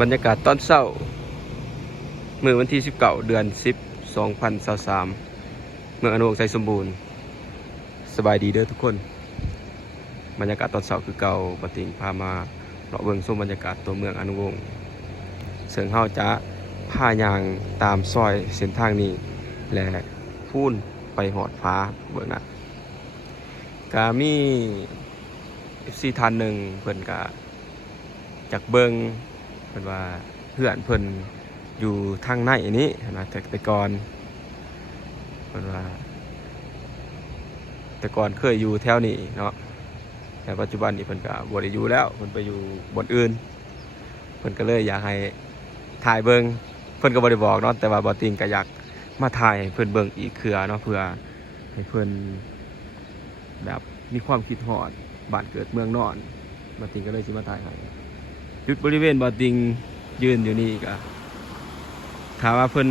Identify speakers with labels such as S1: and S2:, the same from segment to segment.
S1: บรรยากาศตอนเช้าเมื่อวันที่ 19 เดือน 10 2023เมืองอนุวงศ์ไซสมบูรณ์ สบายดีเด้อทุกคน บรรยากาศตอนเช้าคือเก่าปติงพามาเลาะเบิ่งชมบรรยากาศตัวเมืองอนุวงศ์เสริงเฮาจะพายางตามซอยเส้นทางนี้ และพูนไปหอดฟ้าเบิ่งนะกามี FC ท่านหนึ่งเพิ่นกะจากเบิง พิ่นว่าเพื่อนเพิ่นอยู่ทางในนี้นะแต่แต่ก่อนเพิ่นว่า แต่ก่อนเคยอยู่แถวนี้เนาะแต่ปัจจุบันนี้เพิ่นก็บ่ได้อยู่แล้วเพิ่นไปอยู่บนอื่นเพิ่นก็เลยอยากให้ถ่ายเบิงเพิ่นก็บ่ได้บอกเนาะแต่ว่าบ่ติงก็อยากมาถ่ายให้เพิ่นเบิงอีกเครือเนาะเพื่อให้เพิ่นแบบมีความคิดฮอดบ้านเกิดเมืองนอนบาติงก็เลยสิมาถ่ายให้ จุดบริเวณบาติงยืนอยู่นี่ก็ถามว่าเพิ่น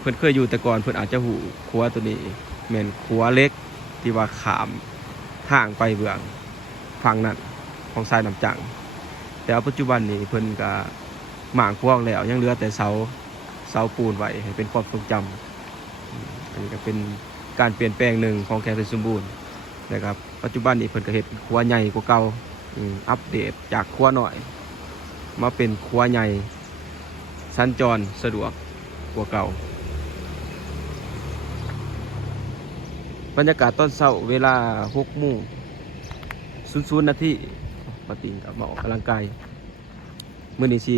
S1: เพิ่นเคยอยู่แต่ก่อนเพิ่นอาจจะหูครัวตัวนี้แม่นครัวเล็กที่ว่าขามทางไปเบื้องฝั่งนั้นของทรายน้ำจัง แต่ว่าปัจจุบันนี้เพิ่นก็หมางพวกแล้ว ยังเหลือแต่เสาเสาปูนไว้ให้เป็นความทรงจำอันนี้ก็เป็นการเปลี่ยนแปลงหนึ่งของแคนสมบูรณ์นะครับปัจจุบันนี้เพิ่นก็เฮ็ดครัวใหญ่กว่าเก่าอัปเดตจากครัวหน่อย มาเป็นครัวใหญ่สัญจรสะดวกกว่าเก่า บรรยากาศตอนเช้าเวลา6โมง00นาทีปติงกับมาออกกำลังกายมื้อนี้สิ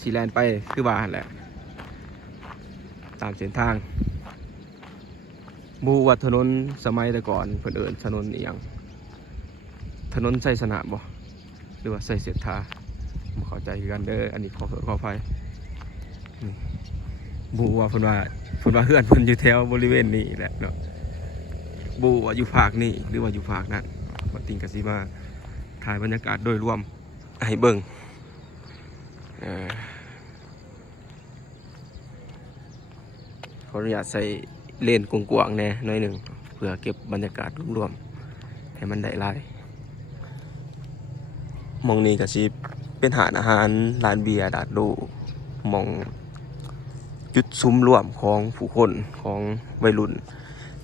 S1: สิแลนไปคือว่านแหละ ตามเส้นทางบูว่าถนนสมัยแต่ก่อนเพิ่นเอิ้นถนนอีหยังถนนไสสนามบ่หรือว่าไสเสร็จทา ข้าใจกันเด้ออันนี้ขอขออภัยบูว่าพิ่นว่าพิ่นว่าเฮือนพิ่นอยู่แถวบริเวณนี้แหละเนาะบูว่าอยู่ภาคนี้หรือว่าอยู่ภาคนั้นบ่ติงก็สิมาถ่ายบรรยากาศโดยรวมให้เบิ่งเอ่อขออนุญาตใส่เลนกวางๆแน่หน่อยหนึ่งเพื่อเก็บบรรยากาศรวมๆให้มันได้หลายมองนี้ก็สิ เป็นหานอาหารร้านเบียร์ดาดโดมองจุดซุ้มรวมของผู้คนของวัยรุ่น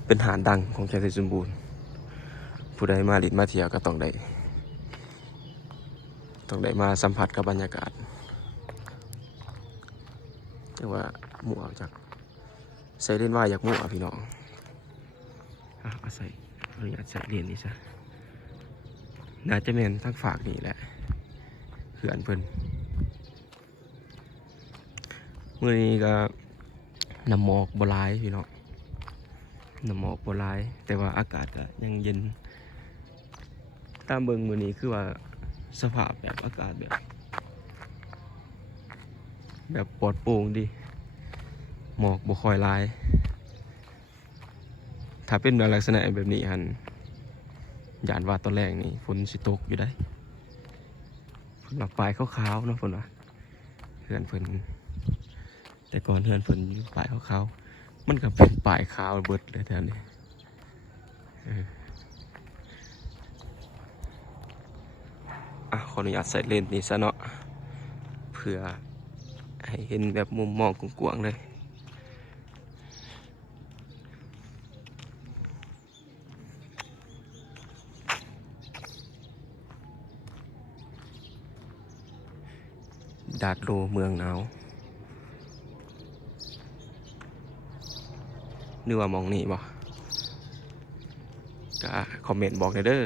S1: เป็นหานดังของแคสสมบูรณ์ ผู้ใดมาลิดมาเที่ยวก็ต้องได้ต้องได้มาสัมผัสกับบรรยากาศแต่ว่าหมู่ออกจากใส่เล่นว่าอยากหมั่วพี่น้องอาใส่ขออนุญาตใส่เรียญนี้ซะน่าจะเป็นทั้งฝากนี่แหละ เขื่อนเพิ่นมื่อนี้ก็น้ำหมอกบหลายพี่น้องน้ำหมอกบหลาย แต่ว่าอากาศก็ยังเย็น ตามเบิงมือนี้คือว่าสภาพแบบอากาศแบบ แบบปลอดโปร่งดีหมอกบ่คอยลาย ถ้าเป็นแบบลักษณะแบบนี้ฮันยานว่าตอนแรกนี่ฝนสิตกอยู่ได้ หนักปลายขาวๆเนาะฝนว่าเฮือนเพิ่นแต่ก่อนเฮือนเพิ่นอยู่ปลายขาวๆมันก็เป็นปลายขาวเบิดเลยแถวนี้อะขออนุญาตใส่เลนส์นี้ซะเนาะเพื่อให้เห็นแบบมุมมองกว้างๆเลย ดาดโลเมืองหนาวนึกว่ามองนี่บ่ก็คอมเมนต์บอกหน่อยเด้อ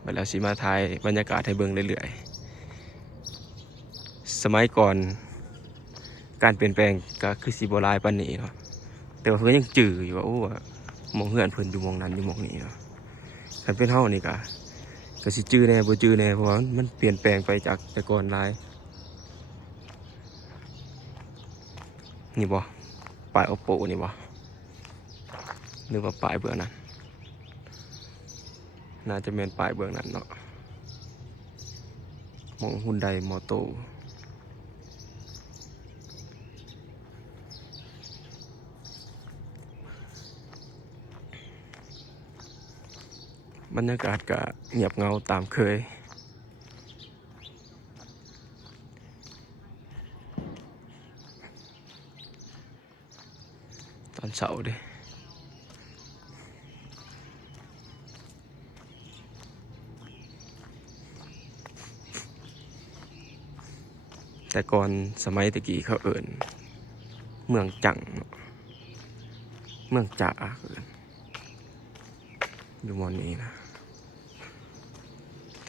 S1: ไปแล้วสิมาถ่ายบรรยากาศให้เบิ่งเรื่อยๆ สมัยก่อนการเปลี่ยนแปลงก็คือสีโบรายปานนี้เนาะแต่ว่าเพิ่นยังจืออยู่ว่าโอ้มองเฮือนเพิ่นอยู่มองนั้นอยู่มองนี้เนาะคันเป็นเฮานี่ก็ ก็สิจื้อแน่บ่จื้อแน่เพราะว่ามันเปลี่ยนแปลงไปจากแต่ก่อนหลายนี่บ่ปลายโอโปนี่บ่หรือว่าปลายเบื้องนั้นน่าจะเป็นปลายเบื้องนั้นเนาะมองหุ่นใดมอโต บรรยากาศก็เงียบเงาตามเคย ตอนเสาร์ดิแต่ก่อนสมัยตะกี้เขาเอิญเมืองจัง เมืองจ่าเอิญอยู่มอนนี้นะ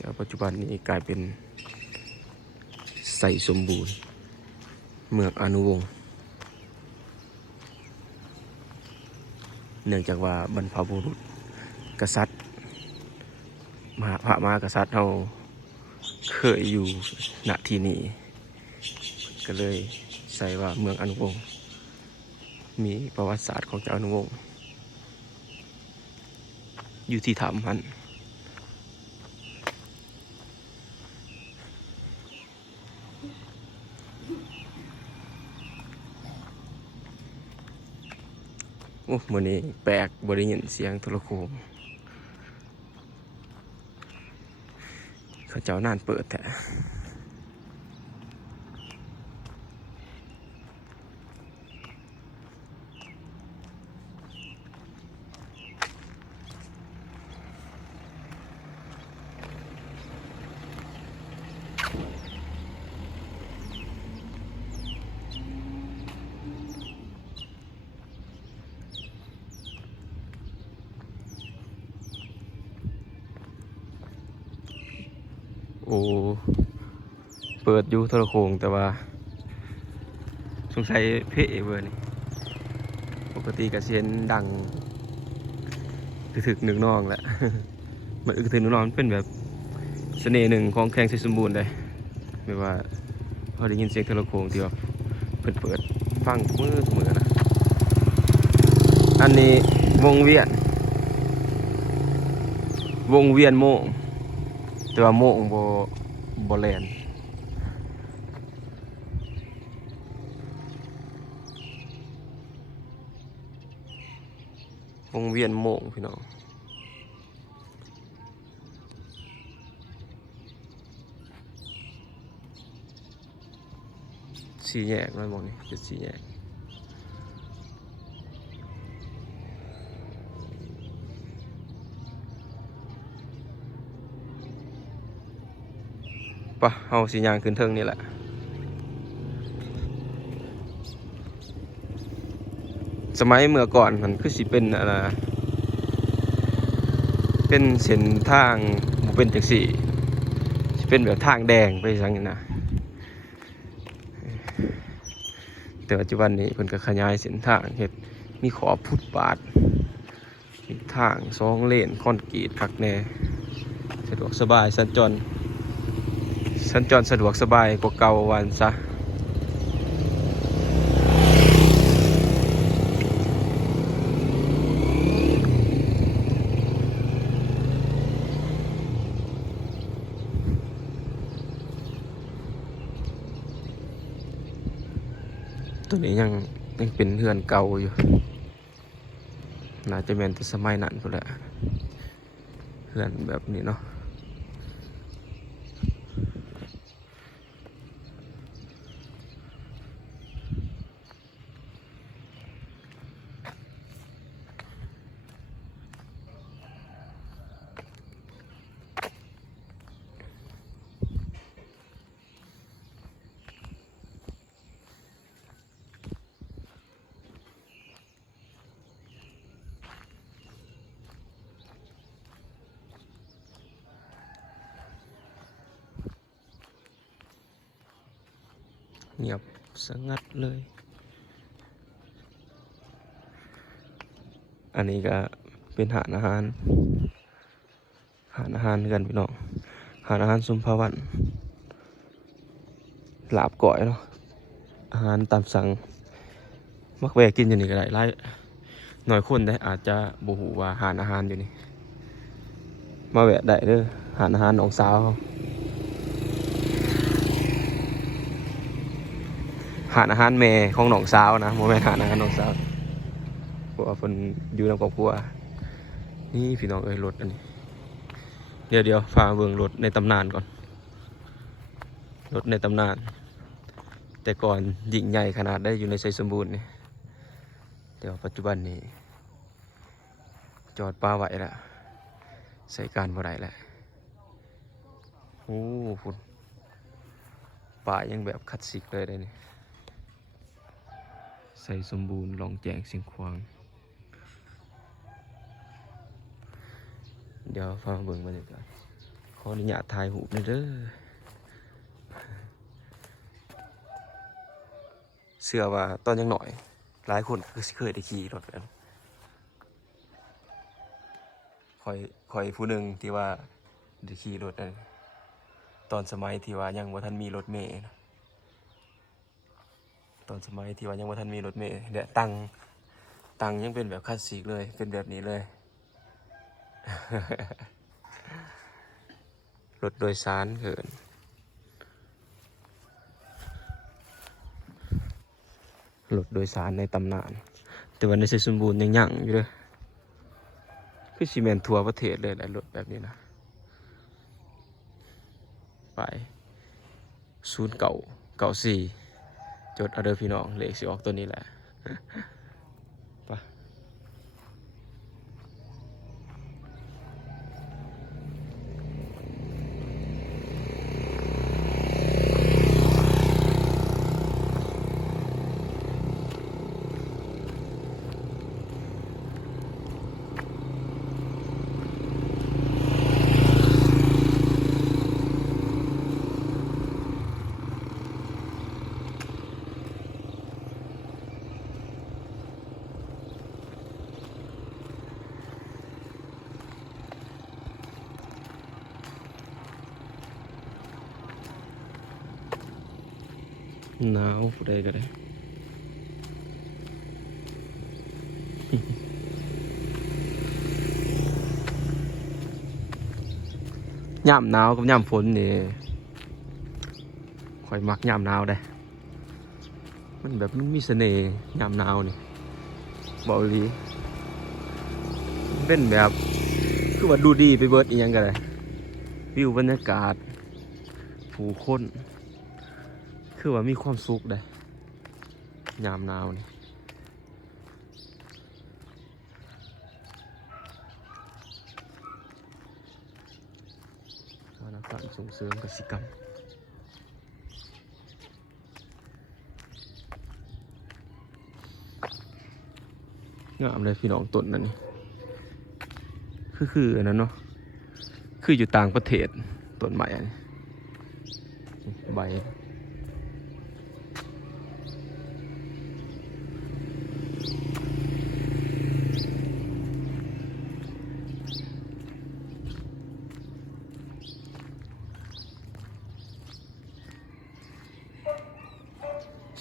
S1: แต่ปัจจุบันนี้กลายเป็นใส่สมบูรณ์ เมืองอนุวงศ์เนื่องจากว่าบรรพบุรุษกษัตริย์มหาพระมหากษัตริย์เราเคยอยู่ณที่นี้ก็เลยใส่ว่าเมืองอนุวงศ์มีประวัติศาสตร์ของเจ้าอนุวงศ์อยู่ที่ถ้ำพัน อ้มือนี้แปลกบริยินเสียงโทรโคงเขาเจ้าน่านเปิดแต่โอ้ เปิดอยู่โทรโคงแต่ว่า สงสัยเพะเบอร์นี่ปกติกระเซียนดังถึกหนึ่งนองแหละมันอึกถึกหนึ่งน้องเป็นแบบเสน่ห์หนึ่งของแข่งสมบูรณ์เลยไม่ว่าพอได้ยินเสียงโทรโคงที่ว่าเปิดเปิดฟังมือทุกมือนะอันนี้วงเวียน วงเวียนโมงแต่ว่าโมงบ่บ่แลน เวียนโมงพี่น้องสี่แยกเลยมองนี่จุดสี่แยกปะเอาสียางขึ้นเทิงนี่แหละ สมัยเมื่อก่อนมันคือสิเป็นอะไรเป็นเส้นทางบ่เป็นจังสี่สิเป็นแบบทางแดงไปสังนี้นะแต่ปัจจุบันนี้เพิ่นก็ขยายเส้นทางเฮ็ดมีขอพุทธบาทมีทางสองเลนคอนกรีตคักแน่สะดวกสบายสัญจรสัญจรสะดวกสบายกว่าเก่าวันซะ นี้ยังยังเป็นเฮือนเก่าอยู่น่าจะเป็นแต่สมัยนั้นก็แหละเฮือนแบบนี้เนาะ เงียบสงัดเลย อันนี้ก็เป็นหารอาหาร หารอาหารกันพี่น้องหารอาหารสุมภาวันลาบก่อยเนาะ อาหารตามสั่ง มักแวกินอยู่นี่ก็ได้ไล่หน่อยคนได้อาจจะบูหูว่าหารอาหารอยู่นี่ มาแวะได้เด้อหารอาหารของสาวเขา หาอาหารแม่ของหนองสาวนะโมแม่หารอาหารหนองสาวเพราะว่าเพิ่นอยู่ในครอบครัวนี่พี่น้องเอ้ยรถอันนี้ เดี๋ยวเดี๋ยวพาเบิ่งรถในตำนานก่อน รถในตำนาน แต่ก่อนยิ่งใหญ่ขนาดได้อยู่ในไซสมบูรณ์นี่แต่ว่าปัจจุบันนี้ จอดป้าไหวละใส่การบ่ได้แล้วโอ้พุ่นป่ายังแบบคัดสิกเลยได้นี่ ใส่สมบูรณ์ลองแจงเสียงควาง เดี๋ยวฟังเบิ่งบรรยากาศขออนุญาตถ่ายหูหน่อยเด้อเชื่อว่าตอนยังหน่อย หลายคนคือเคยได้ขี่รถกันคอยคอยผู้หนึ่งที่ว่าได้ขี่รถนั่นตอนสมัยที่ว่ายังว่าท่านมีรถเมล์นะ ตอนสมัยที่ว่ายังว่าท่านมีรถเมล์เดี๋ยตังตังยังเป็นแบบคลาสสิกเลย เป็นแบบนี้เลย รถโดยสารเขินรถโดยสารในตำนาน แต่วันในเซสมบูรณ์ยังยั่งอยู่เลยคือซีเมนทัวร์ประเทศเลยแหละรถแบบนี้นะ ไปศูนย์เก่าเก่าสี่ จดเอาเดอร์พี่น้องเลขสิออกตัวนี้แหละ หนาวผู้ใดก็ได้ย่ำหนาวกับย่ำฝนนี่คอยมักย่ำหนาวได้ มันแบบมันมีเสน่ห์ย่ำหนาวนี่บอกลีเป็นแบบ คือว่าดูดีไปเบิดอีหยังกันเลยวิวบรรยากาศ ผู้คน คือว่ามีความสุขได้ยามหนาวนี่ธนาคารส่งเสริมกสิกรรมงามเลยพี่น้องต้นนั่นนี่คือคืออันนั้นเนาะคืออยู่ต่างประเทศต้นใหม่อันนี้ใบ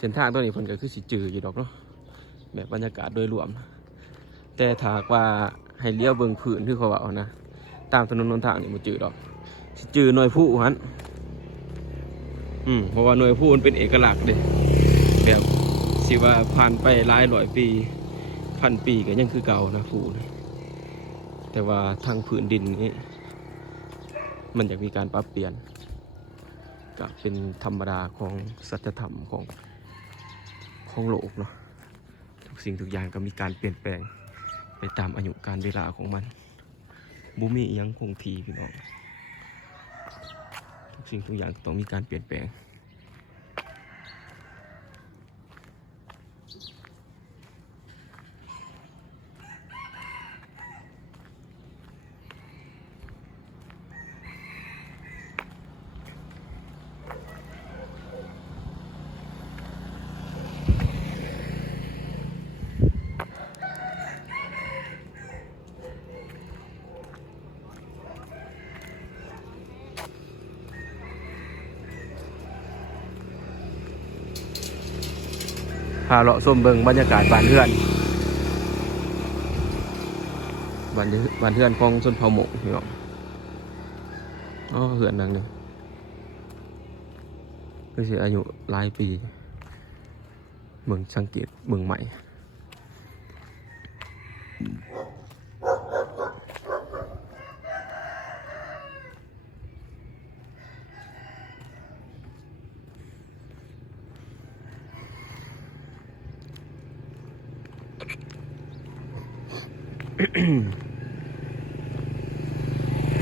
S1: เส้นทางตัวนี้เพิ่นก็คือสิจืออยู่ดอกเนาะแบบบรรยากาศโดยรวม แต่ถากว่าให้เลี้ยวเบิ่งพื้นคือเขาว่าเอานะตามถนนหนทางนี่บ่จือดอกสิจือหน่วยผู้หันอืมเพราะว่าหน่วยผู้มันเป็นเอกลักษณ์เด้แบบสิว่าผ่านไปหลายร้อยปีพันปีก็ยังคือเก่านะผู้นะแต่ว่าทางพื้นดินนี้มันจะมีการปรับเปลี่ยนก็เป็นธรรมดาของสัจธรรมของ ของโลกเนาะทุกสิ่งทุกอย่างก็มีการเปลี่ยนแปลงไปตามอายุการเวลาของมันบุมียังคงทีพี่น้องทุกสิ่งทุกอย่างต้องมีการเปลี่ยนแปลง พาเลาะส้มเบิงบรรยากาศบ้านเพื่อนบ้านเรือนบ้านเพื่อนของส้นเผาหมกพี่น้องอ๋อเฮือนดังเลยก็สิอายุหลายปีเมืองสังเกตเมืองใหม่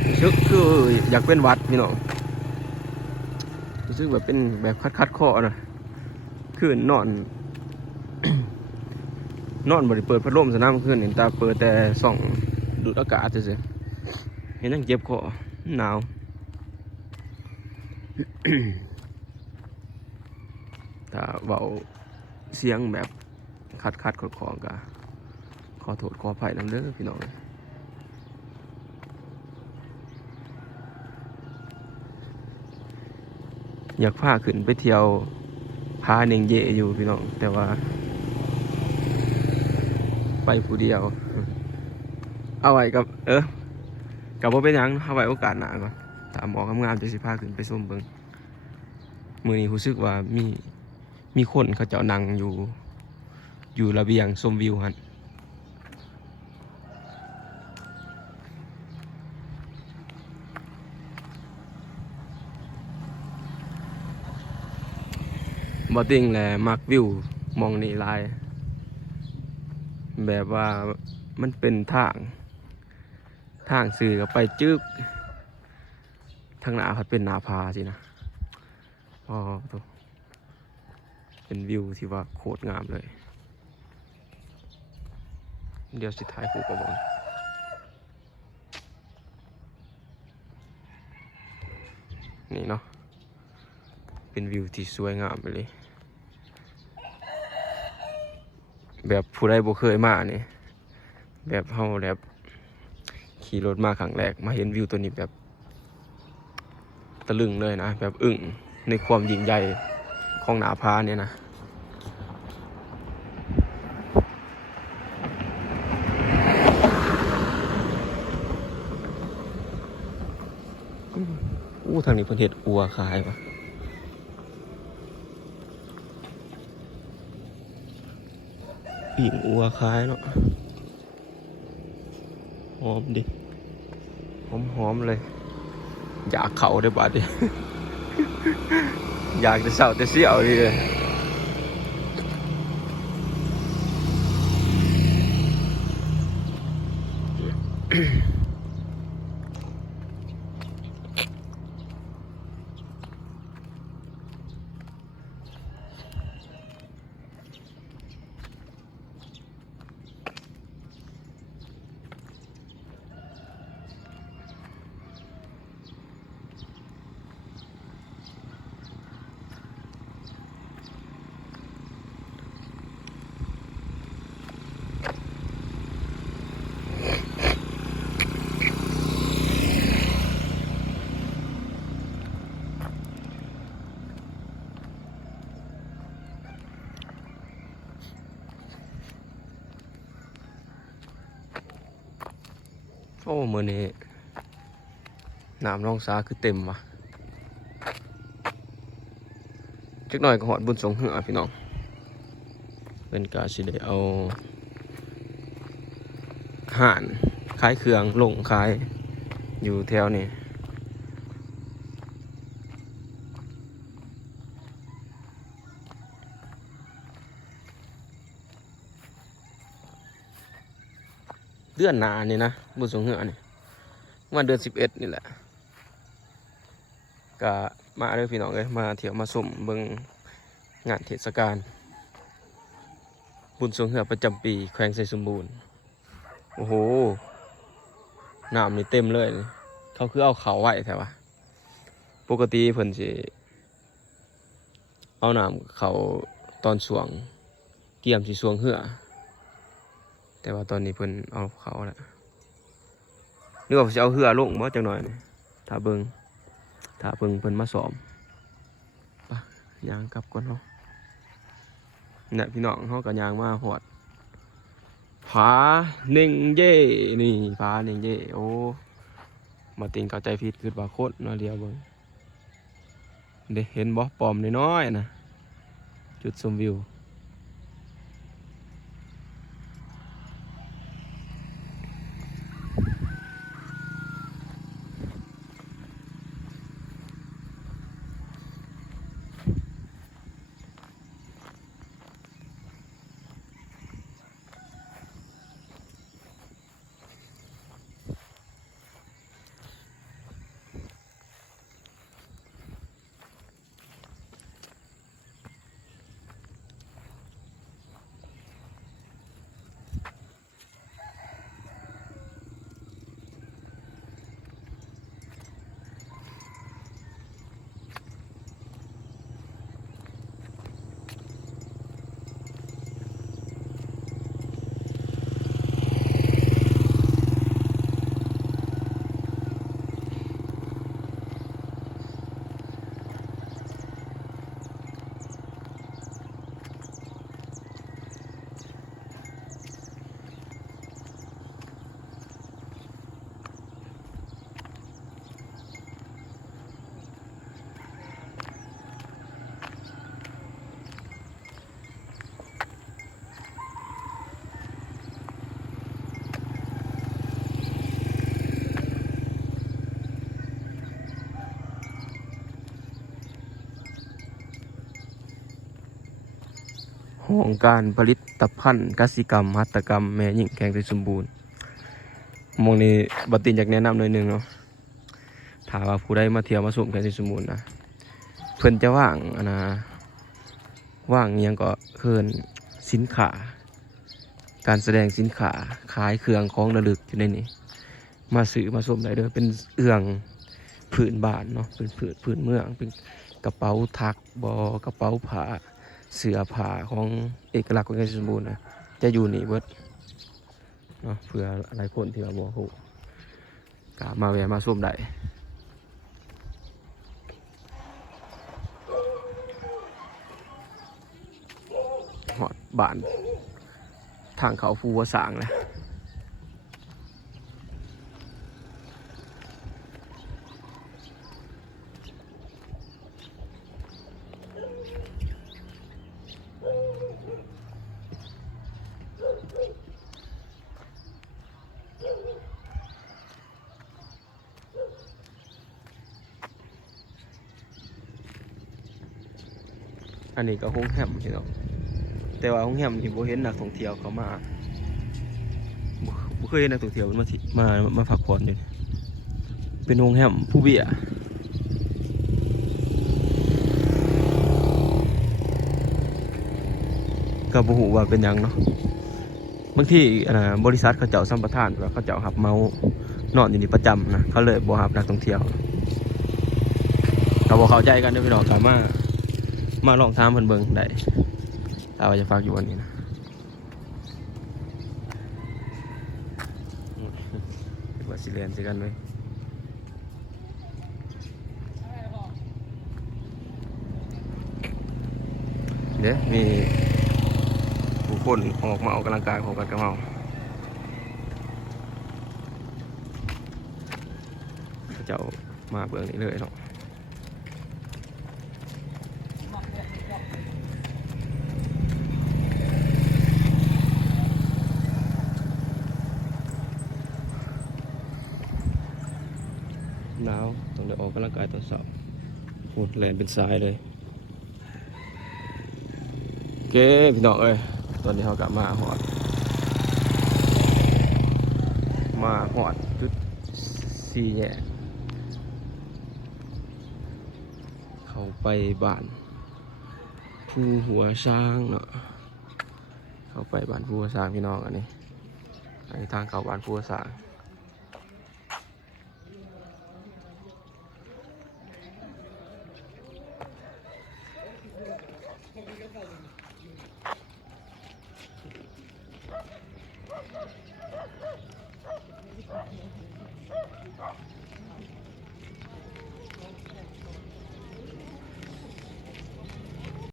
S1: รู้สึกคืออยากเป็นวัดพี่น้องรู้สึกแบบเป็นแบบคัดคัดๆคอนะคือนอน นอนบริเปิดพัดลมสนามคืนเห็นตาเปิดแต่ส่องดูดอากาศเฉยๆเห็นนั่งเจ็บคอหนาวถ้าเบาเสียงแบบคัดคัดขอของกะขอโทษขออภัยนำเด้อพี่น้อง อยากพาขึ้นไปเที่ยวพาเนงเยอยู่พี่น้อง แต่ว่า ไปผู้เดียว เอาไว้กับ เออกับว่าเป็นยังเอาไว้โอกาสหน้าก่อนถามหมอกำงามจะสิพาขึ้นไปส้มเบิงมือนี้รู้สึกว่ามีมีคนเขาเจ้านั่งอยู่ อยู่ระเบียงชมวิวฮัน บอติงแหละมักวิวมองนี่ลาย แบบว่ามันเป็นทาง ทางสื่อกับไปจึกทางหนาพัดเป็นหนาพาสินะอตัวเป็นวิวที่ว่าโคตรงามเลย เดี๋ยวสิท้ายผูกกระบอกนี่เนาะ เป็นวิวที่สวยงามไปเลย แบบผู้ใดบ่เคยมานี่แบบเฮาแบบขี่รถมาครั้งแรก มาเห็นวิวตัวนี้แบบตะลึงเลยนะ แบบอึ้งในความยิ่งใหญ่ของหนาพาเนี่ยนะอู้ทางนี้เพิ่นเฮ็ดอัวขายปะ ปีงอัวคล้ายเนาะหอมดิหอมหอมๆเลย อยากเข่าได้บาดดิอยากจะเศร้าจะเสียวดิเลยโอ้มือนี้น้ำรองสาคือเต็มว่ะจักหน่อยก็หอดบุญสงเหือพี่น้องเป็นกาสิได้เอาห่านขายเครื่องลงขายอยู่แถวนี้เดือนหนานี่นะ บุญสงเหือนี่วันเดือนสิบเอ็ดนี่แหละก็มาเลยพี่น้องเลยมาเที่ยวมาสมเบิงงานเทศกาลบุญสงเหือประจำปีแขวงไสสมบูรณ์โอ้โหน้ำนี่เต็มเลย เขาคือเอาเขาไหว้แถวะปกติเพิ่นสิเอาน้ำเขาตอนสวงเกี่ยมสิสวงเหือแต่ว่าตอนนี้เพิ่นเอาเขาแล้ว นึกว่าจะเอาเหือลงบ่จังหน่อยถ้าเบิงถ้าเบิงเพิ่นมาสอมปะยางกลับก่อนเนาะเนี่ยพี่น้องเขาก็ยางมาหอดผาเน่งเย่นี่ผาเน่งเย่โอ้มาติงเข้าใจผิดคือว่าโคตรน้อยเดียวเบิงเด้เห็นบ่ปอมน้อยๆนะจุดชมวิว ห้องการผลิตภัณฑ์กสิกรรมหัตถกรรมแม่หญิงแข็งที่สมบูรณ์มองนี้บัตินอยากแนะนำหน่อยหนึงเนาะถ้าว่าผู้ใดมาเที่ยวมาสุ่มแข็งที่สมบูรณ์นะเพิ่นจะว่างอนะว่างยังก็เคินสินค้าการแสดงสินค้าขายเครื่องของระลึกอยู่ในนี้มาซื้อมาสมได้เด้อเป็นเอื้องผืนบานเนาะเป็นผืนผืนเมืองเป็นกระเป๋าถักบอกระเป๋าผ้า เสือผ่าของเอกลักษณ์ของเกษตรสมบูรณ์นะจะอยู่นี่เบิดเนาะเพื่ออะไรคนที่มาบอกหูกามาแวะมาส้มได้หอดบาน ทางเขาฟูวสางนะย อันนี้ก็ห้องแฮมพี่น้องแต่ว่าห้องแฮมที่บ่เห็นนักท่องเที่ยวเขามาบ่เคยเห็นนักท่องเที่ยวมาที่มามาพักผ่อนอยู่เป็นโรงแรมผู้เบียก็บ่ฮู้ว่าเป็นหยังเนาะบางที่บริษัทเขาเจ้าสัมปทานว่าเขาเจ้ารับเมานอนอยู่นี่ประจำนะเขาเลยบ่รับนักท่องเที่ยวก็บ่เข้าใจกันด้อพี่น้องก็มารถ มาลองถามเพิ่นเบิ่งได้ถ้าว่าจะฝากอยู่วันนี้นะว่าสิเรียนสิกันเลยเดี๋ยวมีผู้คนออกมาออกกำลังกายของกันกับเมาเจ้ามาเบื้องนี้เลยเนาะหนาวต้องได้ออ กายตอนเช้าโหดแลนเป็นสายเลยโอเคพี่น้องเอ้ยตอนนี้เขากลับมาหอด มาหอดจุดสี่แยกเขาไปบ้านผู้หัวช้างเนาะเขาไปบ้านผู้หัวช้างพี่น้องอันนี้ไอ้ทางเขาบ้านผู้หัวช้าง